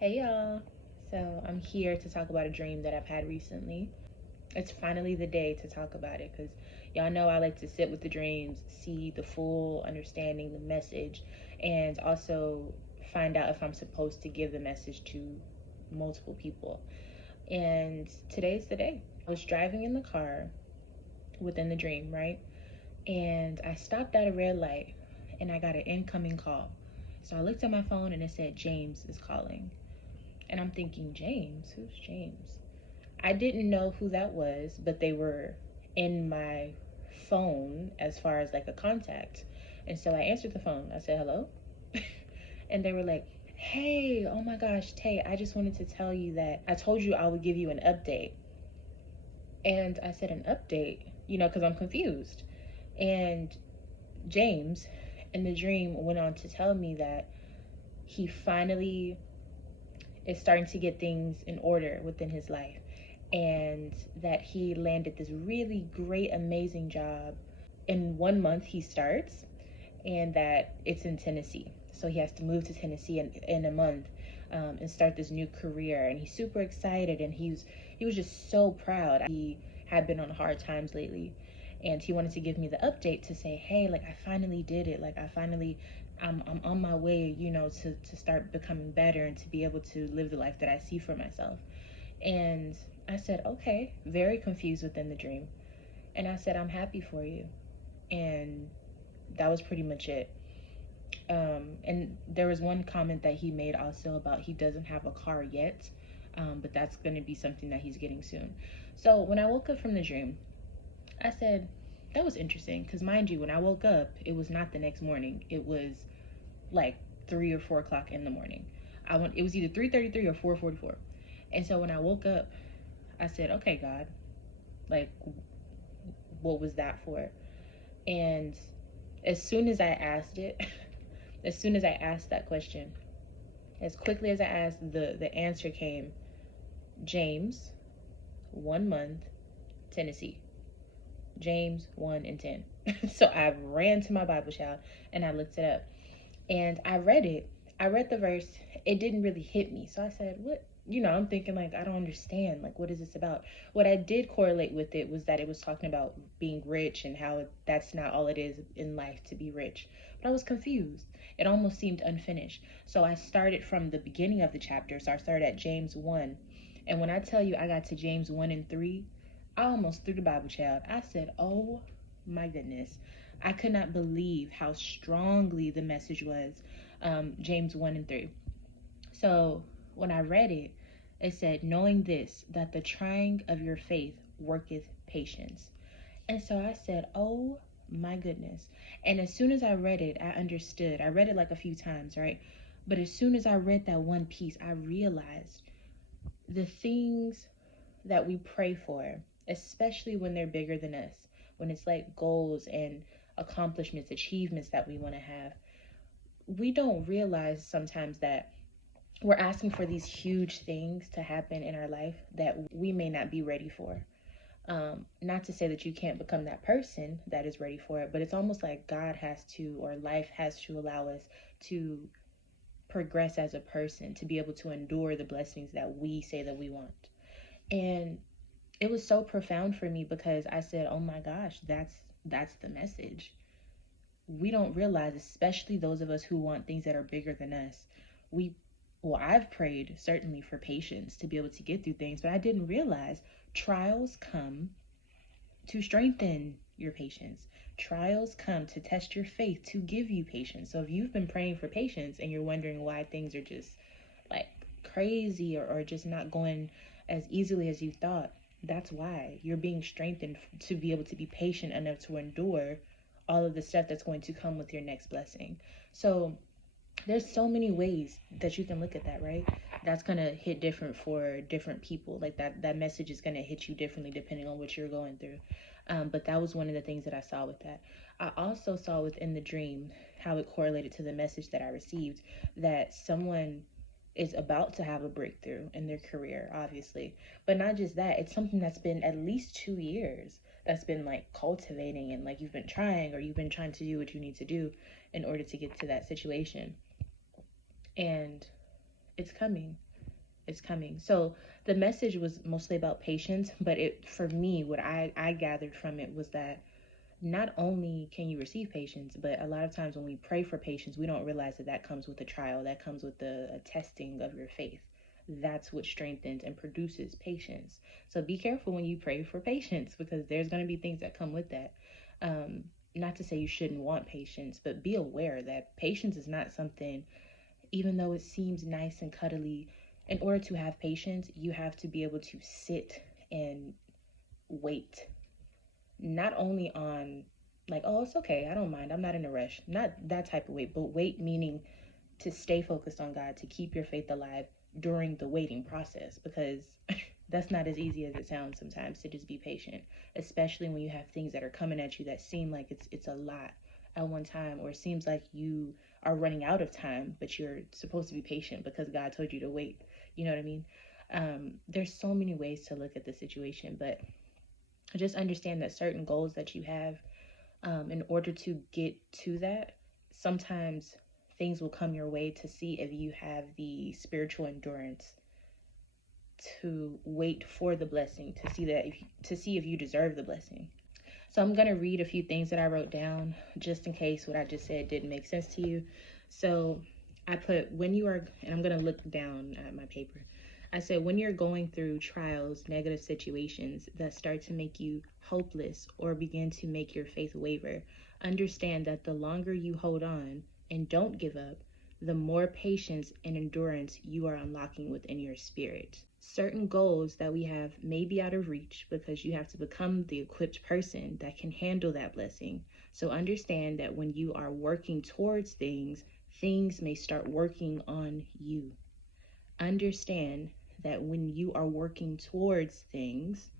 Hey y'all. So I'm here to talk about a dream that I've had recently. It's finally the day to talk about it because y'all know I like to sit with the dreams, see the full understanding, the message, and also find out if I'm supposed to give the message to multiple people. And today's the day. I was driving in the car within the dream, right? And I stopped at a red light and I got an incoming call. So I looked at my phone and it said James is calling. And I'm thinking, James? Who's James? I didn't know who that was, but they were in my phone as far as like a contact. And so I answered the phone. I said, hello. And they were like, hey, oh my gosh, Tay, I just wanted to tell you that I told you I would give you an update. And I said, an update? Because I'm confused. And James in the dream went on to tell me that he finally is starting to get things in order within his life, and that he landed this really great, amazing job. In 1 month, he starts, and that it's in Tennessee. So he has to move to Tennessee in a month, and start this new career. And he's super excited, and he was just so proud. He had been on hard times lately, and he wanted to give me the update to say, hey, like I finally did it. Like I finally, I'm on my way, to start becoming better and to be able to live the life that I see for myself. And I said, okay, very confused within the dream. And I said, I'm happy for you. And that was pretty much it. And there was one comment that he made also about he doesn't have a car yet, but that's going to be something that he's getting soon. So when I woke up from the dream, I said, that was interesting. Because mind you, when I woke up, it was not the next morning. It was like 3 or 4 o'clock in the morning. It was either 3:33 or 4:44. And so when I woke up, I said, okay, God, like, what was that for? And as soon as I asked it, as soon as I asked that question, as quickly as I asked, the answer came: James, 1 month, Tennessee. James 1 and 10. So I ran to my Bible child and I looked it up. And I read it. I read the verse. It didn't really hit me. So I said, what? I'm thinking, like, I don't understand. Like, what is this about? What I did correlate with it was that it was talking about being rich and how that's not all it is in life to be rich. But I was confused. It almost seemed unfinished. So I started from the beginning of the chapter. So I started at James 1. And when I tell you I got to James 1 and 3, I almost threw the Bible child. I said, oh my goodness. I could not believe how strongly the message was, James 1 and 3. So when I read it, it said, knowing this, that the trying of your faith worketh patience. And so I said, oh my goodness. And as soon as I read it, I understood. I read it like a few times, right? But as soon as I read that one piece, I realized the things that we pray for, especially when they're bigger than us, when it's like goals and accomplishments, achievements that we want to have, we don't realize sometimes that we're asking for these huge things to happen in our life that we may not be ready for. Not to say that you can't become that person that is ready for it, but it's almost like God has to, or life has to allow us to progress as a person to be able to endure the blessings that we say that we want. And it was so profound for me because I said, "Oh my gosh, that's the message." We don't realize, especially those of us who want things that are bigger than us. We well, I've prayed certainly for patience to be able to get through things, but I didn't realize trials come to strengthen your patience. Trials come to test your faith to give you patience. So if you've been praying for patience and you're wondering why things are just like crazy, or just not going as easily as you thought, that's why you're being strengthened to be able to be patient enough to endure all of the stuff that's going to come with your next blessing. So there's so many ways that you can look at that, right? That's going to hit different for different people. Like that message is going to hit you differently depending on what you're going through. But that was one of the things that I saw with that. I also saw within the dream how it correlated to the message that I received, that someone is about to have a breakthrough in their career, obviously. But not just that, it's something that's been at least 2 years that's been like cultivating, and like you've been trying, or you've been trying to do what you need to do in order to get to that situation. And it's coming. It's coming. So the message was mostly about patience, but it, for me, what I gathered from it was that not only can you receive patience, but a lot of times when we pray for patience, we don't realize that that comes with a trial, that comes with a testing of your faith. That's what strengthens and produces patience. So be careful when you pray for patience, because there's going to be things that come with that. Um, Not to say you shouldn't want patience, but be aware that patience is not something, even though it seems nice and cuddly. In order to have patience, you have to be able to sit and wait, not only on, like, oh, it's okay, I don't mind, I'm not in a rush, not that type of wait, but wait meaning to stay focused on God, to keep your faith alive during the waiting process, because that's not as easy as it sounds sometimes, to just be patient, especially when you have things that are coming at you that seem like it's a lot at one time, or it seems like you are running out of time, but you're supposed to be patient because God told you to wait. You know what I mean? There's so many ways to look at the situation, but just understand that certain goals that you have, in order to get to that, sometimes things will come your way to see if you have the spiritual endurance to wait for the blessing, to see that, to see if you deserve the blessing. So I'm going to read a few things that I wrote down just in case what I just said didn't make sense to you. So I put, when you are, and I'm going to look down at my paper. I said, when you're going through trials, negative situations that start to make you hopeless or begin to make your faith waver, understand that the longer you hold on and don't give up, the more patience and endurance you are unlocking within your spirit. Certain goals that we have may be out of reach because you have to become the equipped person that can handle that blessing. So understand that when you are working towards things, things may start working on you. Understand that when you are working towards things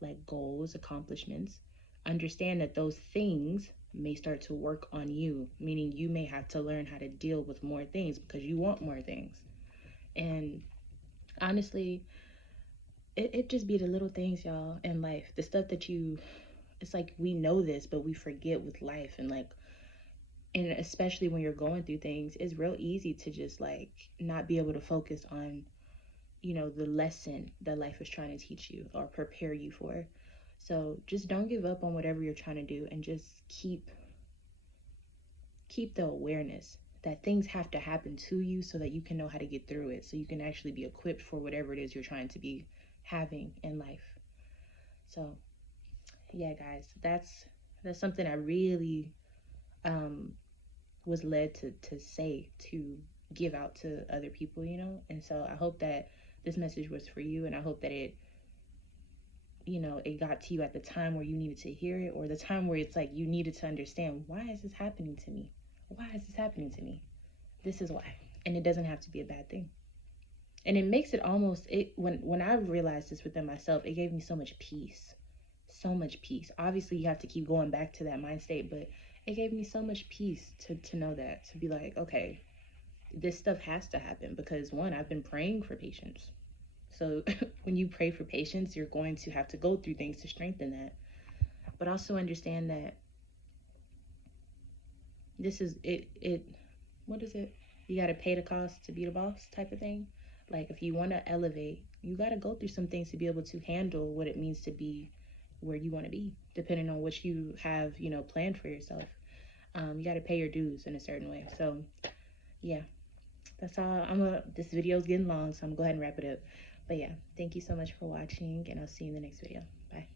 like goals, accomplishments, understand that those things may start to work on you, meaning you may have to learn how to deal with more things because you want more things. And honestly, it just be the little things, y'all, in life. The stuff that you, it's like we know this, but we forget with life. And like, and especially when you're going through things, it's real easy to just like not be able to focus on, the lesson that life is trying to teach you or prepare you for. So just don't give up on whatever you're trying to do, and just keep the awareness that things have to happen to you so that you can know how to get through it, so you can actually be equipped for whatever it is you're trying to be having in life. So yeah, guys, that's something I really um was led to say, to give out to other people. And so I hope that this message was for you, and I hope that it got to you at the time where you needed to hear it, or the time where it's like you needed to understand, why is this happening to me? Why is this happening to me? This is why. And it doesn't have to be a bad thing. And it makes it almost, when I realized this within myself, it gave me so much peace. So much peace. Obviously you have to keep going back to that mind state, but it gave me so much peace to know that, to be like, okay, this stuff has to happen, because one, I've been praying for patience. So when you pray for patience, you're going to have to go through things to strengthen that. But also understand that this is it what is it? You got to pay the cost to be the boss type of thing. Like, if you want to elevate, you got to go through some things to be able to handle what it means to be where you want to be, depending on what you have, planned for yourself. You got to pay your dues in a certain way. So yeah, that's all. This video is getting long, so I'm gonna go ahead and wrap it up. But yeah, thank you so much for watching, and I'll see you in the next video. Bye.